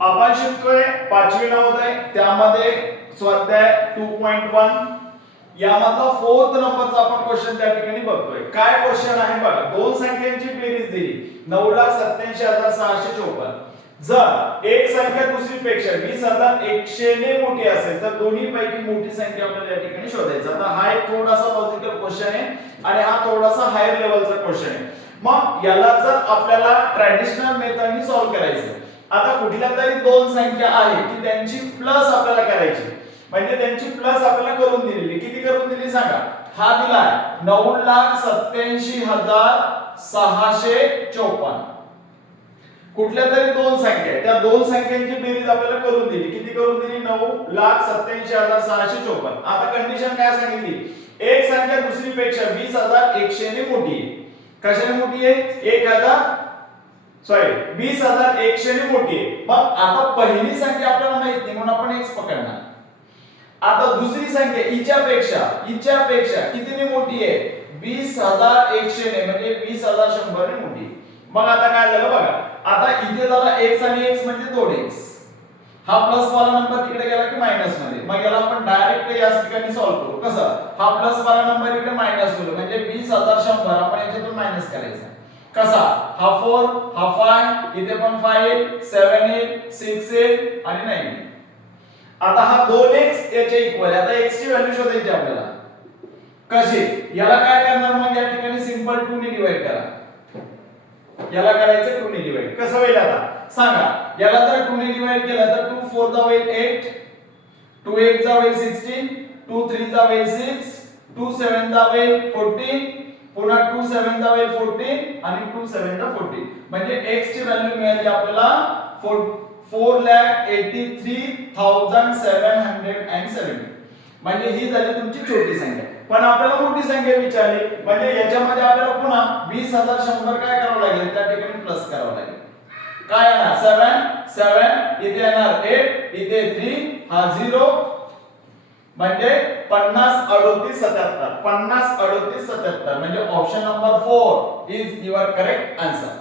आपण शिकतोय 5वी नवोदय त्यामध्ये स्वाध्याय 2.1 यामधला 4th नंबरचा आपण क्वेश्चन त्या ठिकाणी बघतोय. काय क्वेश्चन आहे बघा. दोन संख्यांची बेरीज दिली 9,87,654. जर एक संख्या दुसरीपेक्षा 20,100 ने मोठी असेल तर दोन्ही पैकी मोठी संख्या आपल्याला या ठिकाणी शोधायची. आता हा एक थोडासा लॉजिकल क्वेश्चन आहे आणि हा थोडासा हायर लेवलचा क्वेश्चन आहे. मग याला जर आपल्याला ट्रॅडिशनल मेथडनी सॉल्व्ह करायचं, आता कुठल्या तरी दोन संख्या आहे की त्यांची प्लस आपल्याला करायची, म्हणजे त्यांची प्लस आपल्याला करून दिलेली. किती करून दिली सांगा. हा दिलाय 9,87,654. कुठल्या तरी दोन संख्या आहे, त्या दोन संख्यांची बेरीज आपल्याला करून दिली. किती करून दिली. 9,87,654. आता कंडिशन काय सांगितली. एक संख्या दुसरीपेक्षा 20,100 ने मोठी आहे. कशाने मोठी आहे. 20,100 ने मोठी आहे. मग आता पहिली संख्या आपल्याला माहित नाही म्हणून आपण x पकडणार. आता दुसरी संख्या हिच्यापेक्षा कितीने मोठी आहे. 20,100 ने म्हणजे 20,100 ने मोठी. मग आता काय झालं बघा. आता इथे झाला x आणि x म्हणजे 2x. हा प्लस वाला नंबर तिकडे गेला की मायनस मध्ये. मग याला आपण डायरेक्ट या ठिकाणी सॉल्व्ह करू. कसं. हा प्लस वाला नंबर इकडे मायनस होईल म्हणजे 20,100 आपण याच्यातून मायनस करायचा. कसा. हा 4 हा 5 इथे पण 5 7 8 6 8 आणि 9. आता हा 2x याच्या इक्वल आहे. आता x ची व्हॅल्यू शोधायची आपल्याला. कशी. याला काय करणार मग या ठिकाणी सिंपल 2 ने डिवाइड करा. याला करायचं 2 ने डिवाइड. कसं होईल आता सांगा. याला जर 2 ने डिवाइड केलं तर 2 4 चा होईल 8, 2 8 चा होईल 16, 2 3 चा होईल 6, 2 7 चा होईल 14, पुन्हा 2 7 चा होईल 14 आणि 2 7 चा 14. म्हणजे x ची व्हॅल्यू मिळाली आपल्याला 4,83,770. म्हणजे ही झाली तुमची छोटी संख्या. पण आपल्याला मोठी संख्या विचारली म्हणजे याच्यामध्ये आपल्याला पुन्हा 20,100 काय करावं लागेल. त्या ठिकाणी प्लस करावं लागेल. काय येणार 7 इथे येणार 8 इथे 3 हा 0 म्हणजे 50 38 77. 50 38 77 म्हणजे option number 4 is your correct answer.